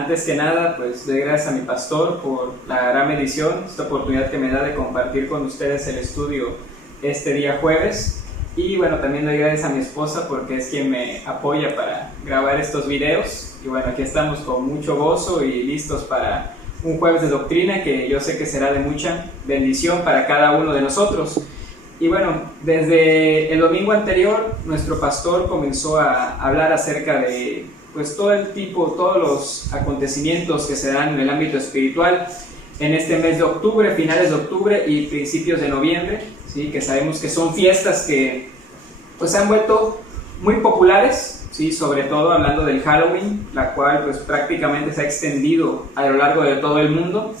Antes que nada, pues doy gracias a mi pastor por la gran bendición, esta oportunidad que me da de compartir con ustedes el estudio este día jueves. Y bueno, también doy gracias a mi esposa porque es quien me apoya para grabar estos videos. Y bueno, aquí estamos con mucho gozo y listos para un jueves de doctrina que yo sé que será de mucha bendición para cada uno de nosotros. Y bueno, desde el domingo anterior, nuestro pastor comenzó a hablar acerca de pues todos los acontecimientos que se dan en el ámbito espiritual en este mes de octubre, finales de octubre y principios de noviembre, ¿sí? Que sabemos que son fiestas que pues se han vuelto muy populares, ¿sí? Sobre todo hablando del Halloween, la cual pues prácticamente se ha extendido a lo largo de todo el mundo.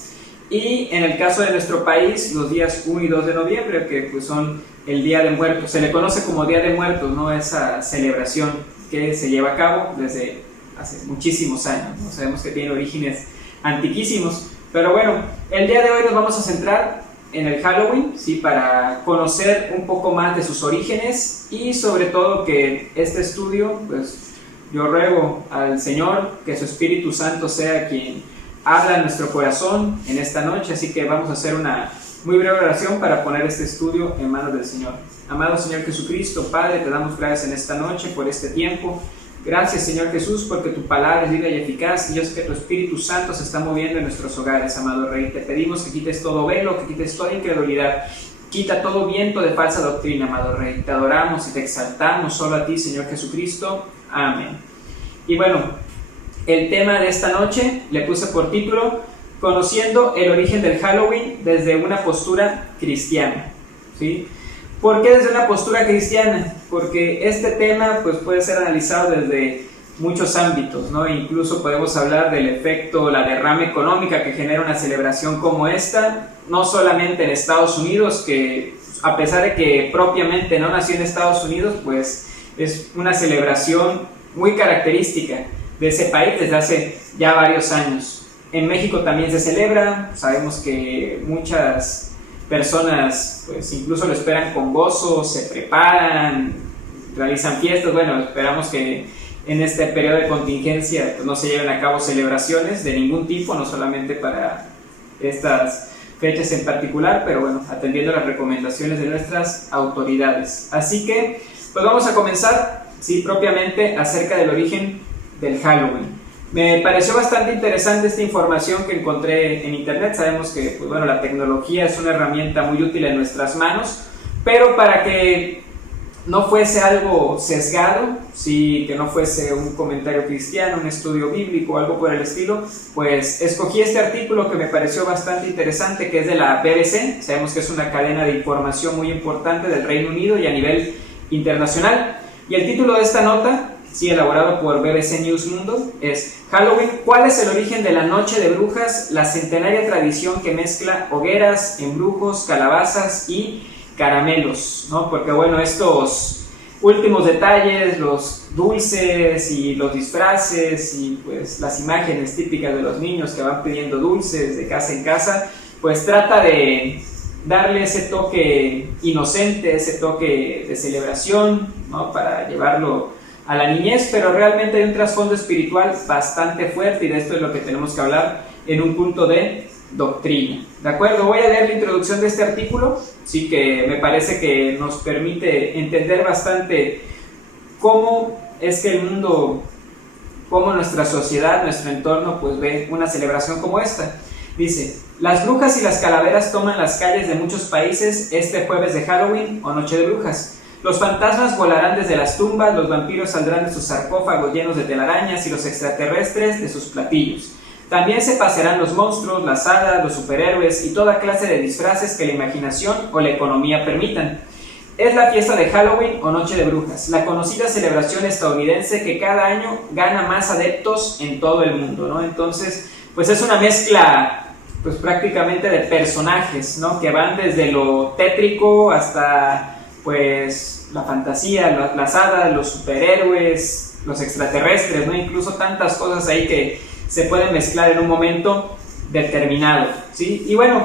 Y en el caso de nuestro país, los días 1 y 2 de noviembre, que pues son el Día de Muertos, se le conoce como Día de Muertos, ¿no? Esa celebración que se lleva a cabo desde hace muchísimos años, ¿no? Sabemos que tiene orígenes antiquísimos, pero bueno, el día de hoy nos vamos a centrar en el Halloween, ¿sí? Para conocer un poco más de sus orígenes y sobre todo que este estudio, pues yo ruego al Señor que su Espíritu Santo sea quien habla en nuestro corazón en esta noche, así que vamos a hacer una muy breve oración para poner este estudio en manos del Señor. Amado Señor Jesucristo, Padre, te damos gracias en esta noche por este tiempo. Gracias, Señor Jesús, porque tu palabra es viva y eficaz y yo sé que tu Espíritu Santo se está moviendo en nuestros hogares, amado Rey. Te pedimos que quites todo velo, que quites toda incredulidad, quita todo viento de falsa doctrina, amado Rey. Te adoramos y te exaltamos solo a ti, Señor Jesucristo. Amén. Y bueno, el tema de esta noche le puse por título Conociendo el origen del Halloween desde una postura cristiana, ¿sí? ¿Por qué desde una postura cristiana? Porque este tema pues, puede ser analizado desde muchos ámbitos, ¿no? Incluso podemos hablar del efecto, la derrama económica que genera una celebración como esta, no solamente en Estados Unidos, que a pesar de que propiamente no nació en Estados Unidos, pues es una celebración muy característica de ese país desde hace ya varios años. En México también se celebra, sabemos que muchas personas pues incluso lo esperan con gozo, se preparan, realizan fiestas. Bueno, esperamos que en este periodo de contingencia pues, no se lleven a cabo celebraciones de ningún tipo, no solamente para estas fechas en particular, pero bueno, atendiendo las recomendaciones de nuestras autoridades. Así que pues vamos a comenzar, sí, propiamente acerca del origen del Halloween. Me pareció bastante interesante esta información que encontré en internet. Sabemos que pues bueno, la tecnología es una herramienta muy útil en nuestras manos, pero para que no fuese algo sesgado, sí, que no fuese un comentario cristiano, un estudio bíblico o algo por el estilo, pues escogí este artículo que me pareció bastante interesante, que es de la BBC. Sabemos que es una cadena de información muy importante del Reino Unido y a nivel internacional. Y el título de esta nota, sí, elaborado por BBC News Mundo, es Halloween, ¿cuál es el origen de la noche de brujas? La centenaria tradición que mezcla hogueras, embrujos, calabazas y caramelos, ¿no? Porque bueno, estos últimos detalles, los dulces y los disfraces y pues las imágenes típicas de los niños que van pidiendo dulces de casa en casa, pues trata de darle ese toque inocente, ese toque de celebración, ¿no? Para llevarlo a la niñez, pero realmente hay un trasfondo espiritual bastante fuerte y de esto es lo que tenemos que hablar en un punto de doctrina. ¿De acuerdo? Voy a leer la introducción de este artículo, sí, que me parece que nos permite entender bastante cómo es que el mundo, cómo nuestra sociedad, nuestro entorno, pues ve una celebración como esta. Dice: las brujas y las calaveras toman las calles de muchos países este jueves de Halloween o Noche de Brujas. Los fantasmas volarán desde las tumbas, los vampiros saldrán de sus sarcófagos llenos de telarañas y los extraterrestres de sus platillos. También se pasearán los monstruos, las hadas, los superhéroes y toda clase de disfraces que la imaginación o la economía permitan. Es la fiesta de Halloween o Noche de Brujas, la conocida celebración estadounidense que cada año gana más adeptos en todo el mundo, ¿no? Entonces, pues es una mezcla pues prácticamente de personajes, ¿no? Que van desde lo tétrico hasta pues la fantasía, las hadas, los superhéroes, los extraterrestres, ¿no? Incluso tantas cosas ahí que se pueden mezclar en un momento determinado, ¿sí? Y bueno,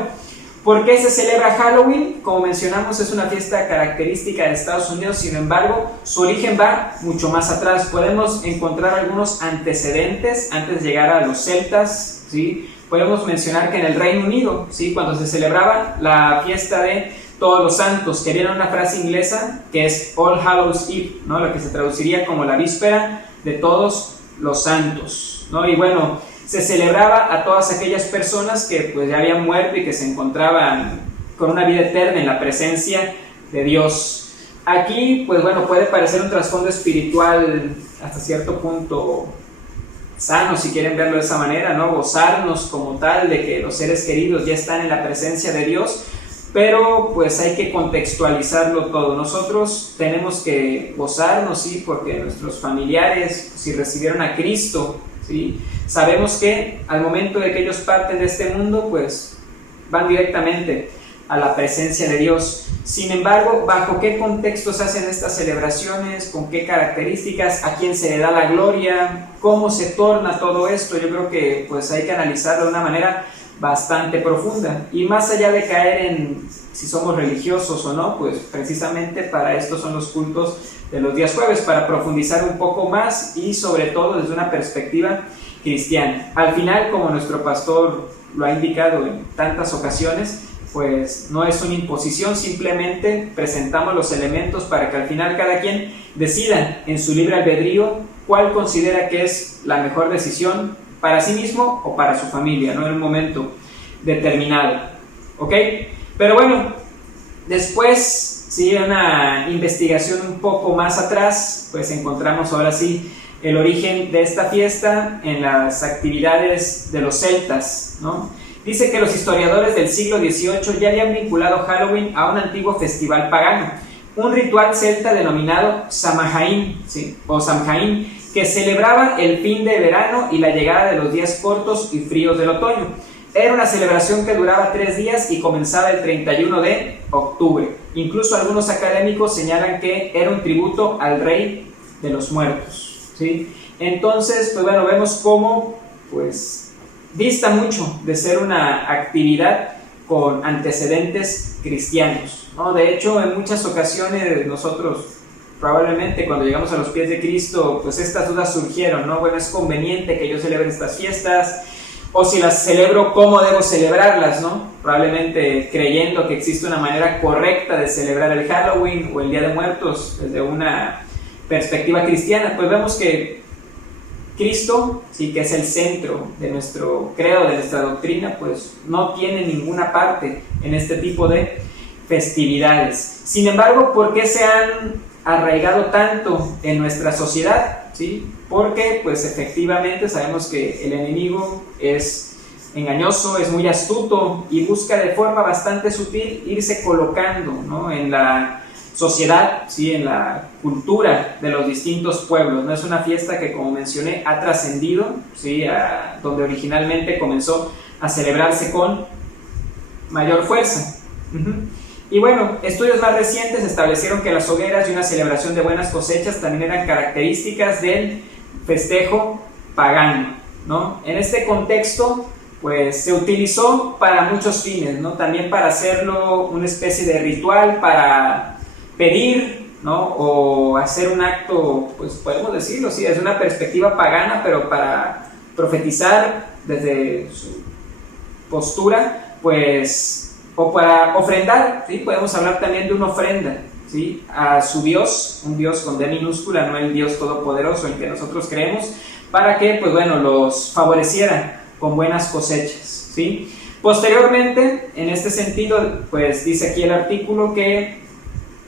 ¿Por qué se celebra Halloween? Como mencionamos, es una fiesta característica de Estados Unidos, sin embargo, su origen va mucho más atrás. Podemos encontrar algunos antecedentes antes de llegar a los celtas, ¿sí? Podemos mencionar que en el Reino Unido, ¿sí?, cuando se celebraba la fiesta de Todos los Santos, que viene una frase inglesa que es All Hallows Eve, ¿no?, lo que se traduciría como la víspera de Todos los Santos, ¿no? Y bueno, se celebraba a todas aquellas personas que pues ya habían muerto y que se encontraban con una vida eterna en la presencia de Dios. Aquí, pues bueno, puede parecer un trasfondo espiritual hasta cierto punto sano, si quieren verlo de esa manera, ¿no? Gozarnos como tal de que los seres queridos ya están en la presencia de Dios, pero pues hay que contextualizarlo todo. Nosotros tenemos que gozarnos, sí, porque nuestros familiares, si recibieron a Cristo, ¿sí?, sabemos que al momento de que ellos parten de este mundo, pues van directamente a la presencia de Dios. Sin embargo, ¿bajo qué contexto se hacen estas celebraciones? ¿Con qué características? ¿A quién se le da la gloria? ¿Cómo se torna todo esto? Yo creo que pues hay que analizarlo de una manera bastante profunda. Y más allá de caer en si somos religiosos o no, pues precisamente para esto son los cultos de los días jueves, para profundizar un poco más y sobre todo desde una perspectiva cristiana. Al final, como nuestro pastor lo ha indicado en tantas ocasiones, pues no es una imposición, simplemente presentamos los elementos para que al final cada quien decida en su libre albedrío cuál considera que es la mejor decisión para sí mismo o para su familia, no en un momento determinado, ¿ok? Pero bueno, después, si una investigación un poco más atrás, pues encontramos ahora sí el origen de esta fiesta en las actividades de los celtas, ¿no? Dice que los historiadores del siglo XVIII ya habían vinculado Halloween a un antiguo festival pagano, un ritual celta denominado Samhain, ¿sí?, o Samhain, que celebraba el fin de verano y la llegada de los días cortos y fríos del otoño. Era una celebración que duraba 3 días y comenzaba el 31 de octubre. Incluso algunos académicos señalan que era un tributo al rey de los muertos, ¿sí? Entonces, pues bueno, vemos cómo pues dista mucho de ser una actividad con antecedentes cristianos, ¿no? De hecho, en muchas ocasiones nosotros probablemente cuando llegamos a los pies de Cristo, pues estas dudas surgieron, ¿no? Bueno, ¿es conveniente que yo celebre estas fiestas? O si las celebro, ¿cómo debo celebrarlas, no? Probablemente creyendo que existe una manera correcta de celebrar el Halloween o el Día de Muertos desde una perspectiva cristiana. Pues vemos que Cristo, sí, que es el centro de nuestro credo, de nuestra doctrina, pues no tiene ninguna parte en este tipo de festividades. Sin embargo, ¿por qué se han arraigado tanto en nuestra sociedad? ¿Sí? Porque pues efectivamente sabemos que el enemigo es engañoso, es muy astuto y busca de forma bastante sutil irse colocando, ¿no?, en la sociedad, ¿sí?, en la cultura de los distintos pueblos, ¿no? Es una fiesta que, como mencioné, ha trascendido, ¿sí?, a donde originalmente comenzó a celebrarse con mayor fuerza. Y bueno, estudios más recientes establecieron que las hogueras y una celebración de buenas cosechas también eran características del festejo pagano, ¿no? En este contexto, pues se utilizó para muchos fines, ¿no? También para hacerlo una especie de ritual, para pedir, ¿no?, o hacer un acto, pues podemos decirlo, sí, desde una perspectiva pagana, pero para profetizar desde su postura, pues, o para ofrendar, ¿sí? Podemos hablar también de una ofrenda, ¿sí?, a su Dios, un Dios con D minúscula, no el Dios todopoderoso en que nosotros creemos, para que, pues bueno, los favoreciera con buenas cosechas, ¿sí? Posteriormente, en este sentido, pues dice aquí el artículo que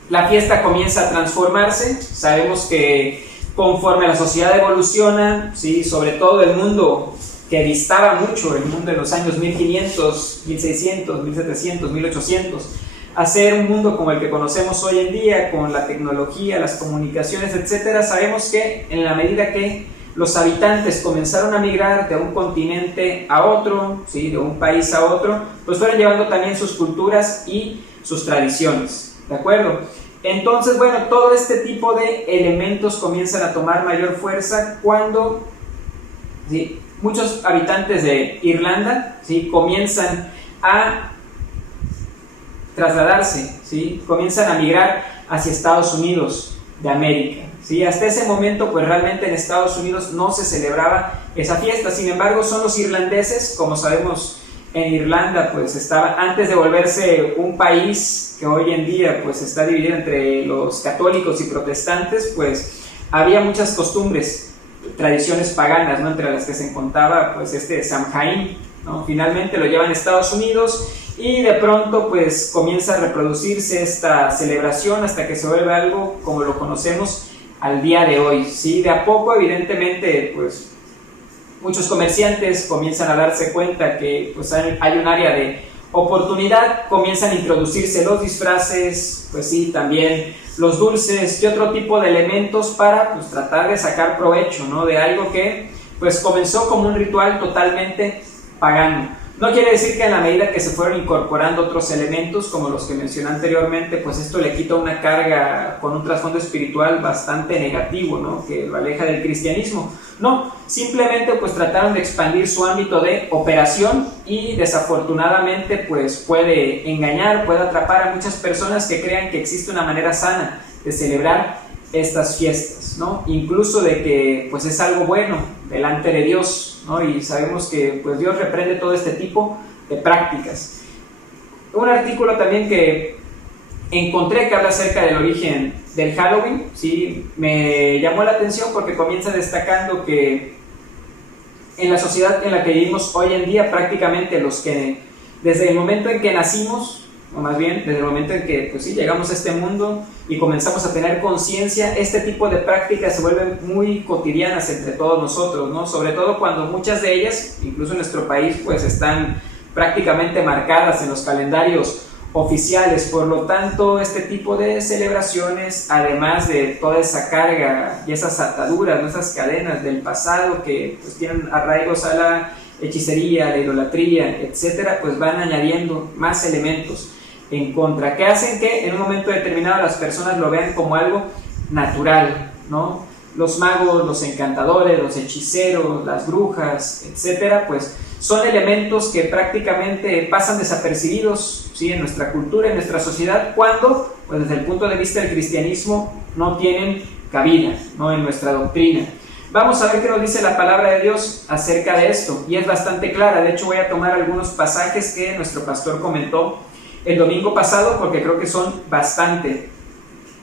la fiesta comienza a transformarse. Sabemos que conforme la sociedad evoluciona, ¿sí?, sobre todo el mundo que distaba mucho, el mundo de los años 1500, 1600, 1700, 1800, a ser un mundo como el que conocemos hoy en día, con la tecnología, las comunicaciones, etc., sabemos que en la medida que los habitantes comenzaron a migrar de un continente a otro, ¿sí?, de un país a otro, pues fueron llevando también sus culturas y sus tradiciones, ¿de acuerdo? Entonces, bueno, todo este tipo de elementos comienzan a tomar mayor fuerza cuando, ¿sí?, muchos habitantes de Irlanda, ¿sí?, comienzan a trasladarse, ¿sí? Comienzan a migrar hacia Estados Unidos de América, ¿sí? Hasta ese momento pues realmente en Estados Unidos no se celebraba esa fiesta. Sin embargo, son los irlandeses, como sabemos, en Irlanda pues estaba, antes de volverse un país que hoy en día pues está dividido entre los católicos y protestantes, pues había muchas costumbres, tradiciones paganas, ¿no? Entre las que se encontraba pues Samhain, ¿no? Finalmente lo llevan a Estados Unidos y de pronto pues comienza a reproducirse esta celebración hasta que se vuelve algo como lo conocemos al día de hoy, ¿sí? De a poco, evidentemente, pues muchos comerciantes comienzan a darse cuenta que pues hay un área de oportunidad, comienzan a introducirse los disfraces, pues sí, también los dulces y otro tipo de elementos para pues tratar de sacar provecho, ¿no? De algo que pues comenzó como un ritual totalmente pagano. No quiere decir que en la medida que se fueron incorporando otros elementos como los que mencioné anteriormente, pues esto le quita una carga con un trasfondo espiritual bastante negativo, ¿no? Que lo aleja del cristianismo. No, simplemente pues trataron de expandir su ámbito de operación y desafortunadamente pues puede engañar, puede atrapar a muchas personas que crean que existe una manera sana de celebrar estas fiestas, ¿no? Incluso de que pues es algo bueno delante de Dios, ¿no? Y sabemos que pues Dios reprende todo este tipo de prácticas. Un artículo también que encontré que habla acerca del origen del Halloween, ¿sí? Me llamó la atención porque comienza destacando que en la sociedad en la que vivimos hoy en día, prácticamente los que desde el momento en que nacimos, o más bien desde el momento en que pues sí, llegamos a este mundo y comenzamos a tener conciencia, este tipo de prácticas se vuelven muy cotidianas entre todos nosotros, ¿no? Sobre todo cuando muchas de ellas, incluso en nuestro país, pues están prácticamente marcadas en los calendarios oficiales. Por lo tanto, este tipo de celebraciones, además de toda esa carga y esas ataduras, ¿no? Esas cadenas del pasado que pues tienen arraigos a la hechicería, la idolatría, etcétera, pues van añadiendo más elementos en contra, que hacen que en un momento determinado las personas lo vean como algo natural, ¿no? Los magos, los encantadores, los hechiceros, las brujas, etcétera, pues son elementos que prácticamente pasan desapercibidos, ¿sí? En nuestra cultura, en nuestra sociedad, cuando, pues desde el punto de vista del cristianismo, no tienen cabida, ¿no? En nuestra doctrina. Vamos a ver qué nos dice la palabra de Dios acerca de esto, y es bastante clara. De hecho, voy a tomar algunos pasajes que nuestro pastor comentó el domingo pasado porque creo que son bastante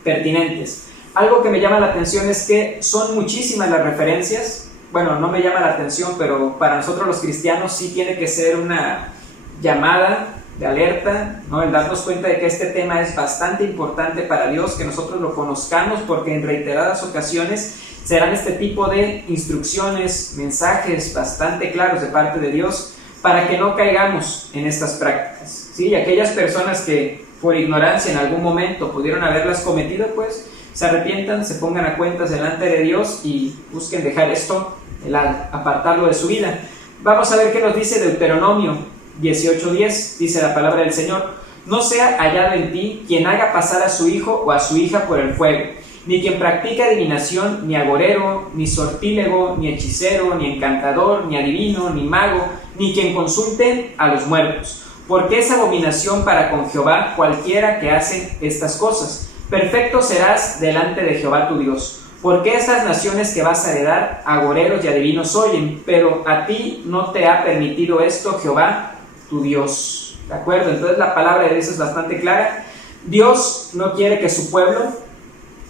pertinentes. Algo que me llama la atención es que son muchísimas las referencias. Bueno, no me llama la atención, pero para nosotros los cristianos sí tiene que ser una llamada de alerta, ¿no? El darnos cuenta de que este tema es bastante importante para Dios, que nosotros lo conozcamos, porque en reiteradas ocasiones serán este tipo de instrucciones, mensajes bastante claros de parte de Dios para que no caigamos en estas prácticas, ¿sí? Y aquellas personas que por ignorancia en algún momento pudieron haberlas cometido, pues se arrepientan, se pongan a cuentas delante de Dios y busquen dejar esto de lado, apartarlo de su vida. Vamos a ver qué nos dice Deuteronomio 18:10, dice la palabra del Señor: no sea hallado en ti quien haga pasar a su hijo o a su hija por el fuego, ni quien practique adivinación, ni agorero, ni sortílego, ni hechicero, ni encantador, ni adivino, ni mago, ni quien consulte a los muertos, porque es abominación para con Jehová cualquiera que hace estas cosas. Perfecto serás delante de Jehová tu Dios, porque estas naciones que vas a heredar, agoreros y adivinos oyen, pero a ti no te ha permitido esto Jehová tu Dios. ¿De acuerdo? Entonces la palabra de Dios es bastante clara. Dios no quiere que su pueblo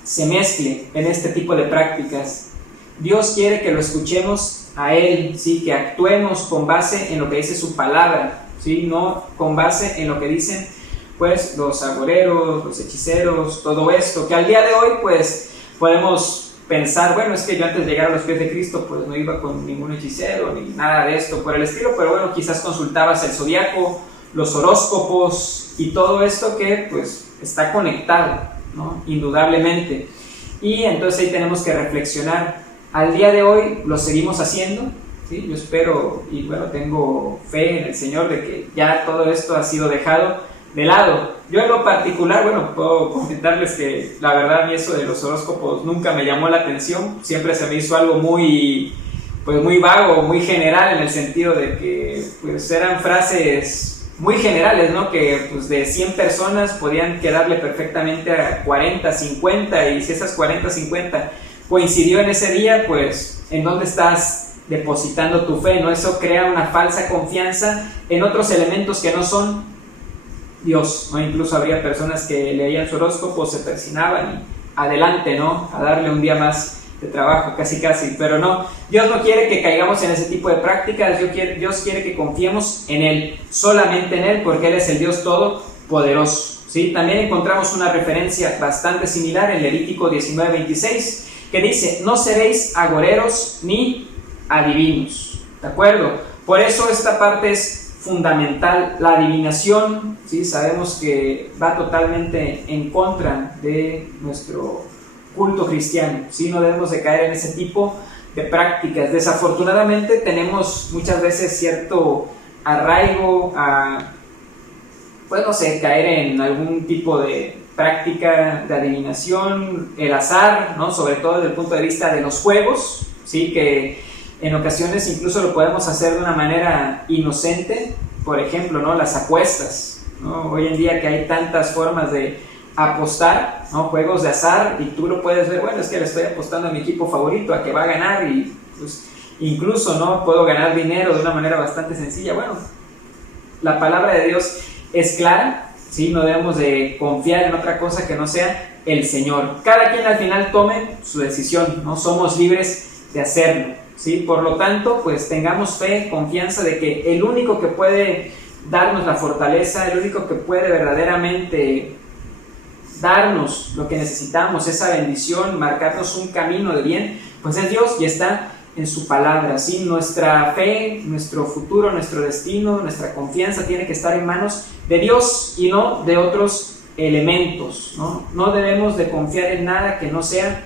se mezcle en este tipo de prácticas. Dios quiere que lo escuchemos a Él, ¿sí? Que actuemos con base en lo que dice su palabra, ¿sí? No con base en lo que dicen pues los agoreros, los hechiceros, todo esto, que al día de hoy pues podemos pensar, bueno, es que yo antes de llegar a los pies de Cristo pues no iba con ningún hechicero ni nada de esto por el estilo, pero bueno, quizás consultabas el zodiaco, los horóscopos y todo esto que pues está conectado, ¿no? Indudablemente. Y entonces ahí tenemos que reflexionar. Al día de hoy lo seguimos haciendo, ¿sí? Yo espero y bueno, tengo fe en el Señor de que ya todo esto ha sido dejado de lado. Yo en lo particular, bueno, puedo comentarles que la verdad a mí eso de los horóscopos nunca me llamó la atención. Siempre se me hizo algo muy vago, muy general, en el sentido de que pues eran frases muy generales, ¿no? Que pues de 100 personas podían quedarle perfectamente a 40, 50, y si esas 40, 50 coincidió en ese día, pues ¿en dónde estás depositando tu fe? ¿No? Eso crea una falsa confianza en otros elementos que no son Dios, ¿no? Incluso habría personas que leían su horóscopo, se persinaban y adelante, ¿no? A darle un día más de trabajo, casi, pero no, Dios no quiere que caigamos en ese tipo de prácticas. Dios quiere que confiemos en Él, solamente en Él, porque Él es el Dios todopoderoso, ¿sí? También encontramos una referencia bastante similar en Levítico 19:26, que dice: no seréis agoreros ni adivinos, ¿de acuerdo? Por eso esta parte es fundamental. La adivinación, ¿sí? Sabemos que va totalmente en contra de nuestro culto cristiano, ¿sí? No debemos de caer en ese tipo de prácticas. Desafortunadamente tenemos muchas veces cierto arraigo a, pues no sé, caer en algún tipo de práctica de adivinación, el azar, ¿no? Sobre todo desde el punto de vista de los juegos, ¿sí? Que en ocasiones incluso lo podemos hacer de una manera inocente. Por ejemplo, ¿no? Las apuestas, ¿no? Hoy en día que hay tantas formas de apostar, ¿no? Juegos de azar, y tú lo puedes ver, bueno, es que le estoy apostando a mi equipo favorito a que va a ganar, y pues incluso, ¿no? Puedo ganar dinero de una manera bastante sencilla. Bueno, la palabra de Dios es clara, ¿sí? No debemos de confiar en otra cosa que no sea el Señor. Cada quien al final tome su decisión, ¿no? Somos libres de hacerlo, ¿sí? Por lo tanto, pues tengamos fe, confianza de que el único que puede darnos la fortaleza, el único que puede verdaderamente darnos lo que necesitamos, esa bendición, marcarnos un camino de bien, pues es Dios, y está en su palabra, ¿sí? Nuestra fe, nuestro futuro, nuestro destino, nuestra confianza tiene que estar en manos de Dios y no de otros elementos, ¿no? No debemos de confiar en nada que no sea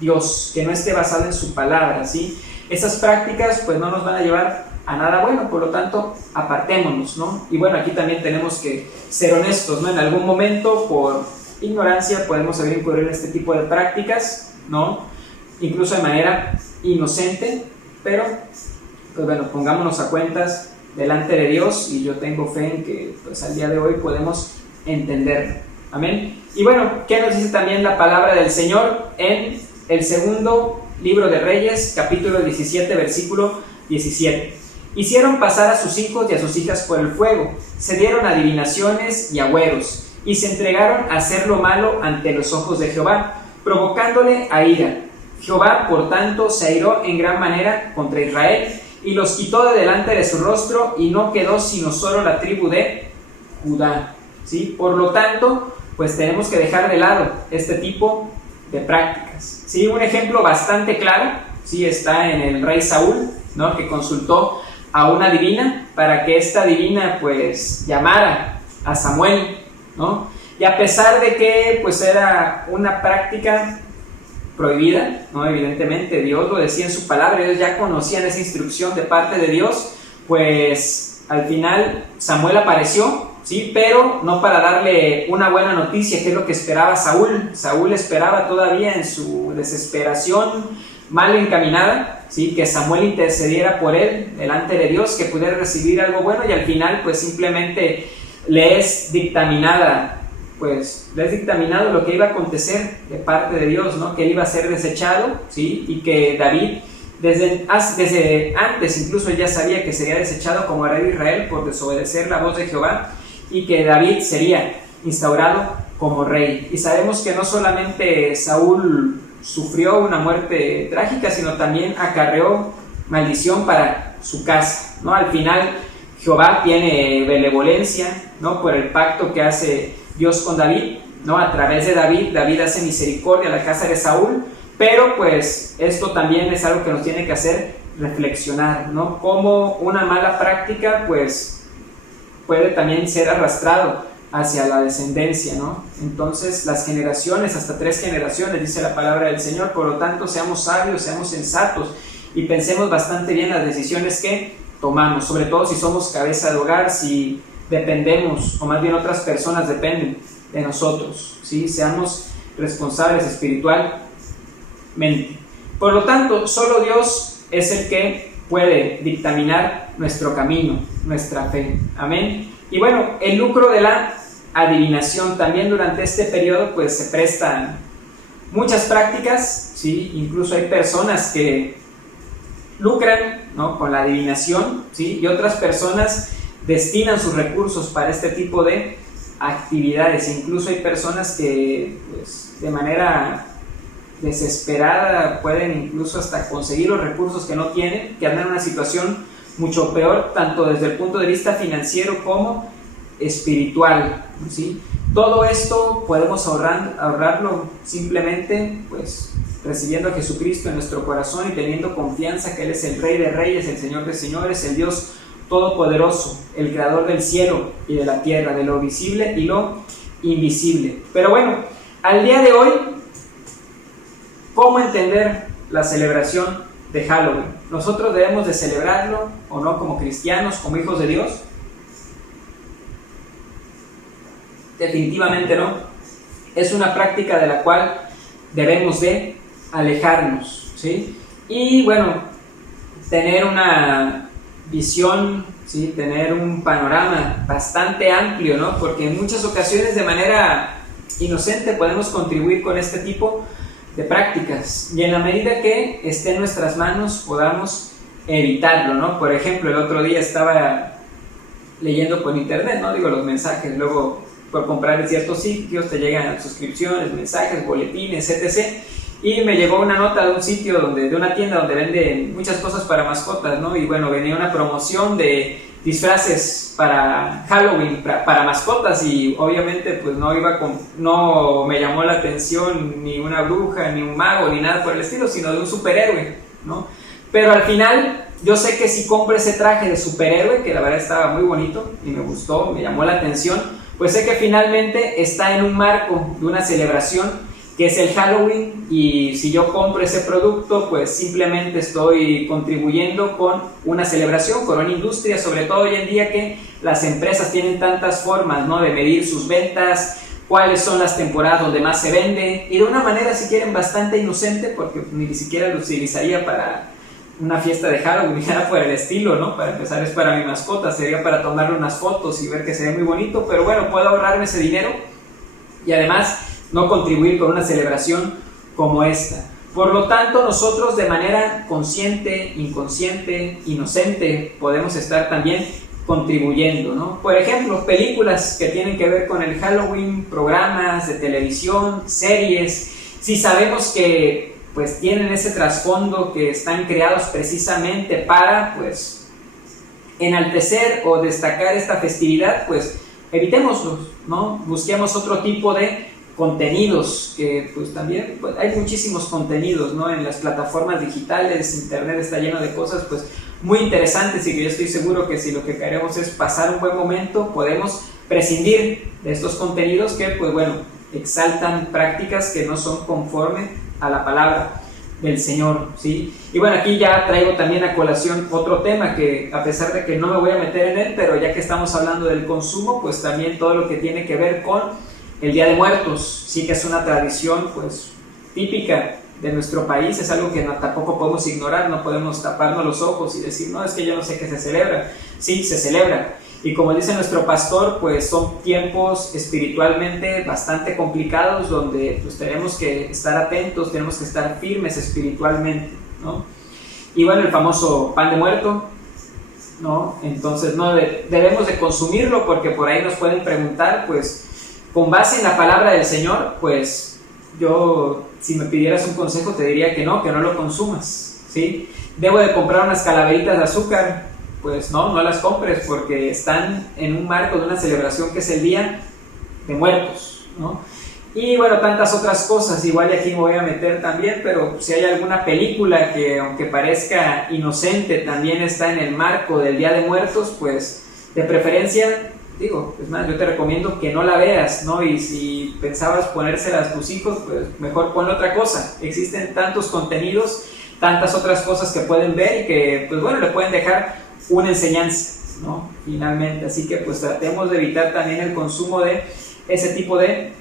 Dios, que no esté basado en su palabra, ¿sí? Esas prácticas pues no nos van a llevar a nada bueno, por lo tanto apartémonos, ¿no? Y bueno, aquí también tenemos que ser honestos, ¿no? En algún momento, por ignorancia, podemos haber incurrido en este tipo de prácticas, ¿no? Incluso de manera inocente, pero pues bueno, pongámonos a cuentas delante de Dios, y yo tengo fe en que pues al día de hoy podemos entenderlo. Amén. Y bueno, ¿qué nos dice también la palabra del Señor en el segundo libro de Reyes, capítulo 17, versículo 17? Hicieron pasar a sus hijos y a sus hijas por el fuego, se dieron adivinaciones y agüeros, y se entregaron a hacer lo malo ante los ojos de Jehová, provocándole a ira. Jehová, por tanto, se airó en gran manera contra Israel, y los quitó de delante de su rostro, y no quedó sino solo la tribu de Judá, ¿sí? Por lo tanto, pues tenemos que dejar de lado este tipo de prácticas, ¿sí? Un ejemplo bastante claro, ¿sí? Está en el rey Saúl, ¿no? Que consultó a una divina para que esta divina pues llamara a Samuel, ¿no? Y a pesar de que pues era una práctica prohibida, ¿no? Evidentemente Dios lo decía en su palabra, ellos ya conocían esa instrucción de parte de Dios, pues al final Samuel apareció, ¿sí? Pero no para darle una buena noticia, que es lo que esperaba Saúl. Saúl esperaba todavía en su desesperación mal encaminada, ¿sí? Que Samuel intercediera por él delante de Dios, que pudiera recibir algo bueno, y al final pues simplemente le es dictaminado lo que iba a acontecer de parte de Dios, ¿no? Que él iba a ser desechado, ¿sí? Y que David, desde antes incluso, ya sabía que sería desechado como rey de Israel por desobedecer la voz de Jehová, y que David sería instaurado como rey. Y sabemos que no solamente Saúl sufrió una muerte trágica, sino también acarreó maldición para su casa, ¿no? Al final Jehová tiene benevolencia, ¿no? Por el pacto que hace Dios con David, ¿no? A través de David hace misericordia a la casa de Saúl, pero pues esto también es algo que nos tiene que hacer reflexionar, ¿no? Como una mala práctica pues puede también ser arrastrado hacia la descendencia, ¿no? Entonces las generaciones, hasta 3 generaciones, dice la palabra del Señor. Por lo tanto, seamos sabios, seamos sensatos y pensemos bastante bien las decisiones que tomamos, sobre todo si somos cabeza de hogar, si dependemos, o más bien otras personas dependen de nosotros, ¿sí? Seamos responsables espiritualmente. Por lo tanto, solo Dios es el que puede dictaminar nuestro camino, nuestra fe. Amén. Y bueno, el lucro de la adivinación también durante este periodo pues se prestan muchas prácticas, ¿sí? Incluso hay personas que lucran, ¿no?, con la adivinación, ¿sí? Y otras personas destinan sus recursos para este tipo de actividades. Incluso hay personas que pues, de manera desesperada pueden incluso hasta conseguir los recursos que no tienen, que andan en una situación mucho peor, tanto desde el punto de vista financiero como espiritual, ¿sí? Todo esto podemos ahorrarlo simplemente pues recibiendo a Jesucristo en nuestro corazón y teniendo confianza que Él es el Rey de Reyes, el Señor de Señores, el Dios Todopoderoso, el Creador del cielo y de la tierra, de lo visible y lo invisible. Pero bueno, al día de hoy, ¿cómo entender la celebración de Halloween? ¿Nosotros debemos de celebrarlo o no como cristianos, como hijos de Dios? Definitivamente no. Es una práctica de la cual debemos de alejarnos, ¿sí? Y bueno, tener una visión, ¿sí?, tener un panorama bastante amplio, ¿no? Porque en muchas ocasiones de manera inocente podemos contribuir con este tipo de prácticas y en la medida que esté en nuestras manos podamos evitarlo, ¿no? Por ejemplo, el otro día estaba leyendo por internet, ¿no? Digo, los mensajes, luego por comprar en ciertos sitios te llegan suscripciones, mensajes, boletines, etc. Y me llegó una nota de un sitio, de una tienda donde venden muchas cosas para mascotas, ¿no? Y bueno, venía una promoción de disfraces para Halloween, para mascotas, y obviamente pues no me llamó la atención ni una bruja, ni un mago, ni nada por el estilo, sino de un superhéroe, ¿no? Pero al final yo sé que si compro ese traje de superhéroe, que la verdad estaba muy bonito y me gustó, me llamó la atención, pues sé que finalmente está en un marco de una celebración que es el Halloween, y si yo compro ese producto, pues simplemente estoy contribuyendo con una celebración, con una industria, sobre todo hoy en día que las empresas tienen tantas formas, ¿no?, de medir sus ventas, cuáles son las temporadas donde más se vende, y de una manera, si quieren, bastante inocente, porque ni siquiera lo utilizaría para una fiesta de Halloween, nada por el estilo, ¿no? Para empezar es para mi mascota, sería para tomarle unas fotos y ver que se ve muy bonito, pero bueno, puedo ahorrarme ese dinero y además no contribuir con una celebración como esta. Por lo tanto, nosotros de manera consciente, inconsciente, inocente, podemos estar también contribuyendo, ¿no? Por ejemplo, películas que tienen que ver con el Halloween, programas de televisión, series, si sabemos que pues tienen ese trasfondo, que están creados precisamente para pues enaltecer o destacar esta festividad, pues evitémoslos, ¿no? Busquemos otro tipo de contenidos, que pues también pues, hay muchísimos contenidos, ¿no?, en las plataformas digitales. Internet está lleno de cosas pues muy interesantes, y que yo estoy seguro que si lo que queremos es pasar un buen momento, podemos prescindir de estos contenidos que pues bueno, exaltan prácticas que no son conforme a la palabra del Señor, ¿sí? Y bueno, aquí ya traigo también a colación otro tema que, a pesar de que no me voy a meter en él, pero ya que estamos hablando del consumo, pues también todo lo que tiene que ver con el Día de Muertos, sí, que es una tradición pues típica de nuestro país, es algo que tampoco podemos ignorar, no podemos taparnos los ojos y decir, no, es que yo no sé qué se celebra. Sí, se celebra, y como dice nuestro pastor, pues son tiempos espiritualmente bastante complicados, donde pues tenemos que estar atentos, tenemos que estar firmes espiritualmente, ¿no? Y bueno, el famoso pan de muerto, ¿no? Entonces no debemos de consumirlo, porque por ahí nos pueden preguntar, pues con base en la palabra del Señor, pues yo, si me pidieras un consejo, te diría que no lo consumas, ¿sí? Debo de comprar unas calaveritas de azúcar, pues no las compres, porque están en un marco de una celebración que es el Día de Muertos, ¿no? Y bueno, tantas otras cosas, igual aquí me voy a meter también, pero si hay alguna película que, aunque parezca inocente, también está en el marco del Día de Muertos, pues de preferencia, digo, es más, yo te recomiendo que no la veas, ¿no? Y si pensabas ponérselas a tus hijos, pues mejor ponle otra cosa. Existen tantos contenidos, tantas otras cosas que pueden ver y que, pues bueno, le pueden dejar una enseñanza, ¿no? Finalmente, así que pues tratemos de evitar también el consumo de ese tipo de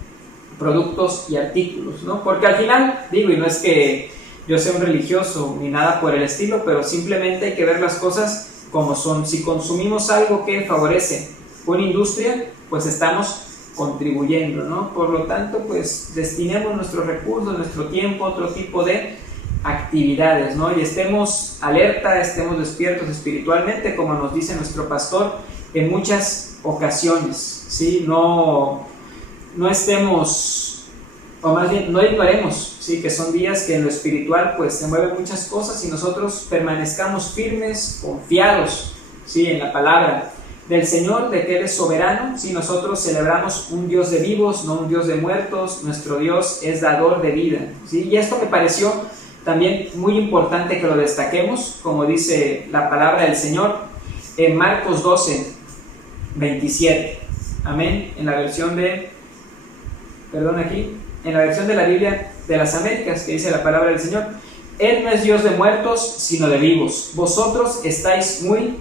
productos y artículos, ¿no? Porque al final, digo, y no es que yo sea un religioso ni nada por el estilo, pero simplemente hay que ver las cosas como son. Si consumimos algo que favorece una industria, pues estamos contribuyendo, ¿no? Por lo tanto, pues destinemos nuestros recursos, nuestro tiempo a otro tipo de actividades, ¿no? Y estemos alerta, estemos despiertos espiritualmente, como nos dice nuestro pastor en muchas ocasiones, ¿sí? No estemos, o más bien no ignoremos, ¿sí? Que son días que en lo espiritual pues se mueven muchas cosas y nosotros permanezcamos firmes, confiados, ¿sí? En la palabra del Señor, de que Él es soberano. Si nosotros celebramos un Dios de vivos, no un Dios de muertos, nuestro Dios es dador de vida, ¿sí? Y esto me pareció también muy importante que lo destaquemos, como dice la palabra del Señor en Marcos 12, 27. Amén. En la versión de, en la versión de la Biblia de las Américas, que dice la palabra del Señor: Él no es Dios de muertos, sino de vivos. Vosotros estáis muy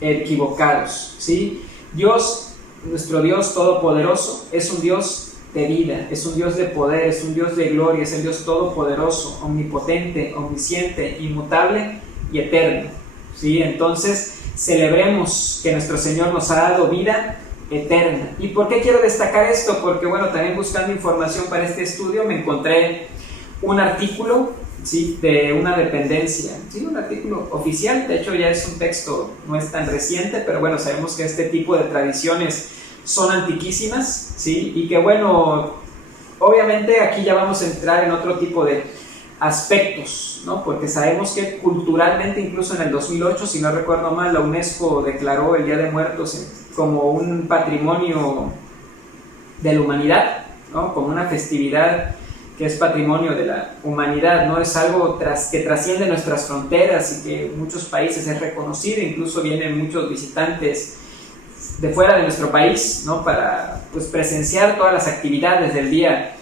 equivocados, ¿sí? Dios, nuestro Dios todopoderoso, es un Dios de vida, es un Dios de poder, es un Dios de gloria, es el Dios todopoderoso, omnipotente, omnisciente, inmutable y eterno, ¿sí? Entonces celebremos que nuestro Señor nos ha dado vida eterna. ¿Y por qué quiero destacar esto? Porque bueno, también buscando información para este estudio me encontré un artículo, ¿sí? De una dependencia, ¿sí? Un artículo oficial, de hecho ya es un texto, no es tan reciente, pero bueno, sabemos que este tipo de tradiciones son antiquísimas, ¿sí? Y que bueno, obviamente aquí ya vamos a entrar en otro tipo de aspectos, ¿no? Porque sabemos que culturalmente, incluso en el 2008, si no recuerdo mal, la UNESCO declaró el Día de Muertos como un patrimonio de la humanidad, ¿no? Como una festividad que es patrimonio de la humanidad, ¿no? Es algo que trasciende nuestras fronteras y que en muchos países es reconocido, incluso vienen muchos visitantes de fuera de nuestro país, ¿no? Para pues presenciar todas las actividades del Día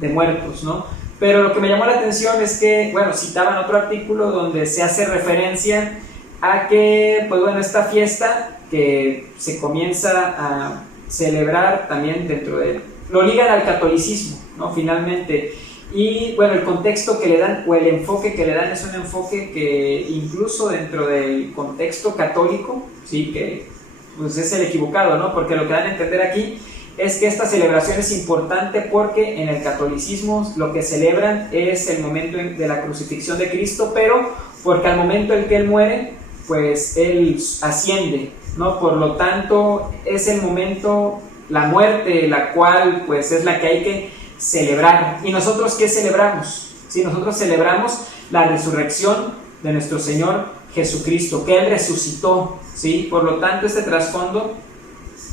de Muertos, ¿no? Pero lo que me llamó la atención es que, bueno, citaban otro artículo donde se hace referencia a que, pues bueno, esta fiesta que se comienza a celebrar también dentro de, lo ligan al catolicismo, ¿no? Finalmente, y bueno, el contexto que le dan, o el enfoque que le dan, es un enfoque que incluso dentro del contexto católico, sí, que pues es el equivocado, ¿no? Porque lo que dan a entender aquí es que esta celebración es importante porque en el catolicismo lo que celebran es el momento de la crucifixión de Cristo, pero porque al momento en que Él muere, pues Él asciende, ¿no? Por lo tanto, es el momento, la muerte, la cual pues es la que hay que celebrar. ¿Y nosotros qué celebramos? Sí, nosotros celebramos la resurrección de nuestro Señor Jesucristo, que Él resucitó, ¿sí? Por lo tanto, este trasfondo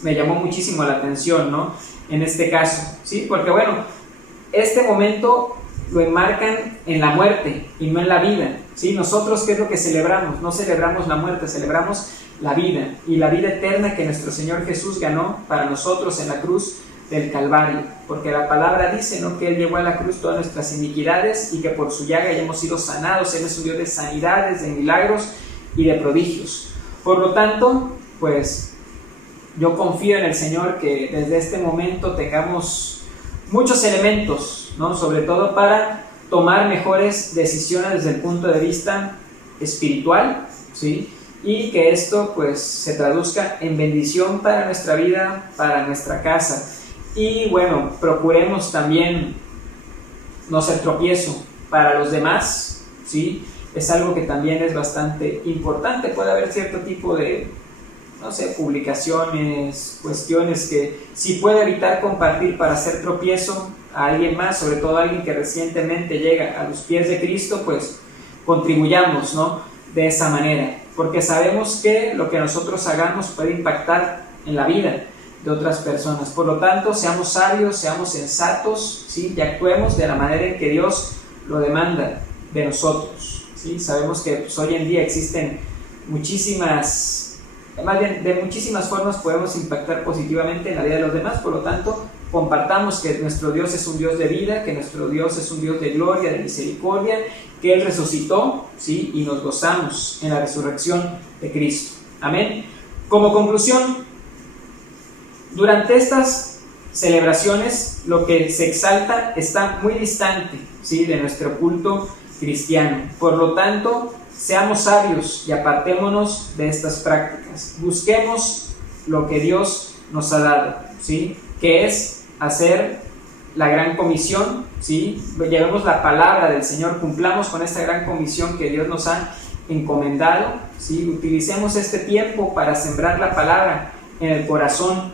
me llamó muchísimo la atención, ¿no? En este caso, ¿sí? Porque bueno, este momento lo enmarcan en la muerte y no en la vida, ¿sí? Nosotros, ¿qué es lo que celebramos? No celebramos la muerte, celebramos la vida, y la vida eterna que nuestro Señor Jesús ganó para nosotros en la cruz del Calvario, porque la palabra dice, ¿no? Que Él llevó a la cruz todas nuestras iniquidades y que por su llaga ya hemos sido sanados. Él es un Dios de sanidades, de milagros y de prodigios. Por lo tanto, pues yo confío en el Señor que desde este momento tengamos muchos elementos, ¿no? Sobre todo para tomar mejores decisiones desde el punto de vista espiritual, ¿sí? Y que esto pues se traduzca en bendición para nuestra vida, para nuestra casa. Y bueno, procuremos también no ser tropiezo para los demás, ¿sí? Es algo que también es bastante importante. Puede haber cierto tipo de, no sé, publicaciones, cuestiones que si puede evitar compartir para hacer tropiezo a alguien más, sobre todo a alguien que recientemente llega a los pies de Cristo, pues contribuyamos, ¿no? De esa manera, porque sabemos que lo que nosotros hagamos puede impactar en la vida de otras personas. Por lo tanto, seamos sabios, seamos sensatos, ¿sí? Y actuemos de la manera en que Dios lo demanda de nosotros, ¿sí? Sabemos que pues, hoy en día existen muchísimas, más bien de muchísimas formas podemos impactar positivamente en la vida de los demás. Por lo tanto, compartamos que nuestro Dios es un Dios de vida, que nuestro Dios es un Dios de gloria, de misericordia, que Él resucitó, ¿sí? Y nos gozamos en la resurrección de Cristo. Amén. Como conclusión, durante estas celebraciones lo que se exalta está muy distante, ¿sí? De nuestro culto cristiano. Por lo tanto, seamos sabios y apartémonos de estas prácticas. Busquemos lo que Dios nos ha dado, ¿sí? Que es hacer la gran comisión, ¿sí? Llevemos la palabra del Señor, cumplamos con esta gran comisión que Dios nos ha encomendado, ¿sí? Utilicemos este tiempo para sembrar la palabra en el corazón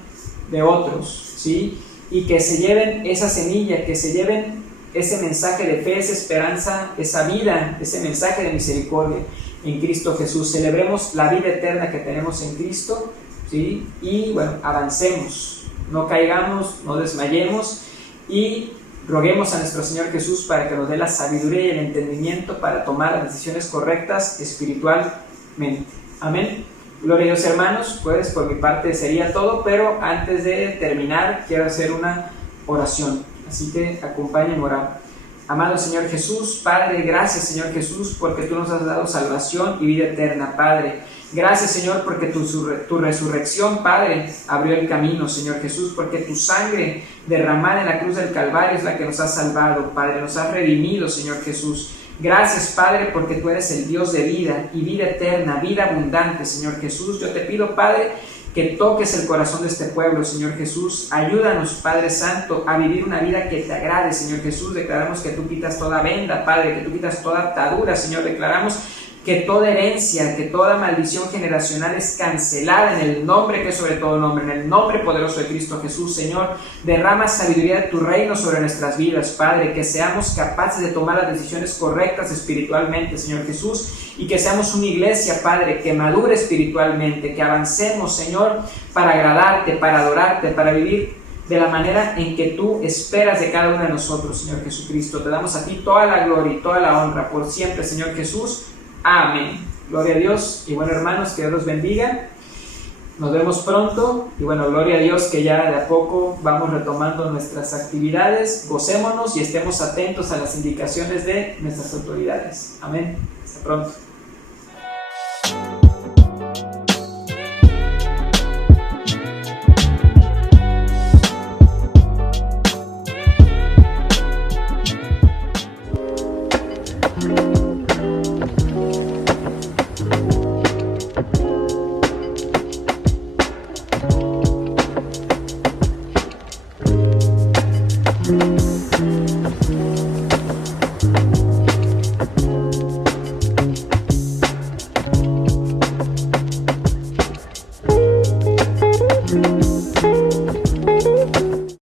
de otros, ¿sí? Y que se lleven esa semilla, que se lleven ese mensaje de fe, esa esperanza, esa vida, ese mensaje de misericordia en Cristo Jesús. Celebremos la vida eterna que tenemos en Cristo, ¿sí? Y bueno, avancemos, no caigamos, no desmayemos y roguemos a nuestro Señor Jesús para que nos dé la sabiduría y el entendimiento para tomar las decisiones correctas espiritualmente. Amén. Gloria a Dios, hermanos. Pues por mi parte sería todo, pero antes de terminar quiero hacer una oración, así que acompáñenme a orar. Amado Señor Jesús, Padre, gracias Señor Jesús porque tú nos has dado salvación y vida eterna, Padre. Gracias Señor porque tu resurrección, Padre, abrió el camino, Señor Jesús, porque tu sangre derramada en la cruz del Calvario es la que nos ha salvado, Padre, nos ha redimido, Señor Jesús. Gracias, Padre, porque tú eres el Dios de vida y vida eterna, vida abundante, Señor Jesús. Yo te pido, Padre, que toques el corazón de este pueblo, Señor Jesús. Ayúdanos, Padre Santo, a vivir una vida que te agrade, Señor Jesús. Declaramos que tú quitas toda venda, Padre, que tú quitas toda atadura, Señor. Declaramos que toda herencia, que toda maldición generacional es cancelada en el nombre que es sobre todo nombre, en el nombre poderoso de Cristo Jesús. Señor, derrama sabiduría de tu reino sobre nuestras vidas, Padre, que seamos capaces de tomar las decisiones correctas espiritualmente, Señor Jesús, y que seamos una iglesia, Padre, que madure espiritualmente, que avancemos, Señor, para agradarte, para adorarte, para vivir de la manera en que tú esperas de cada uno de nosotros, Señor Jesucristo. Te damos a ti toda la gloria y toda la honra por siempre, Señor Jesús. Amén. Gloria a Dios. Y bueno, hermanos, que Dios los bendiga. Nos vemos pronto. Y bueno, gloria a Dios que ya de a poco vamos retomando nuestras actividades. Gocémonos y estemos atentos a las indicaciones de nuestras autoridades. Amén. Hasta pronto.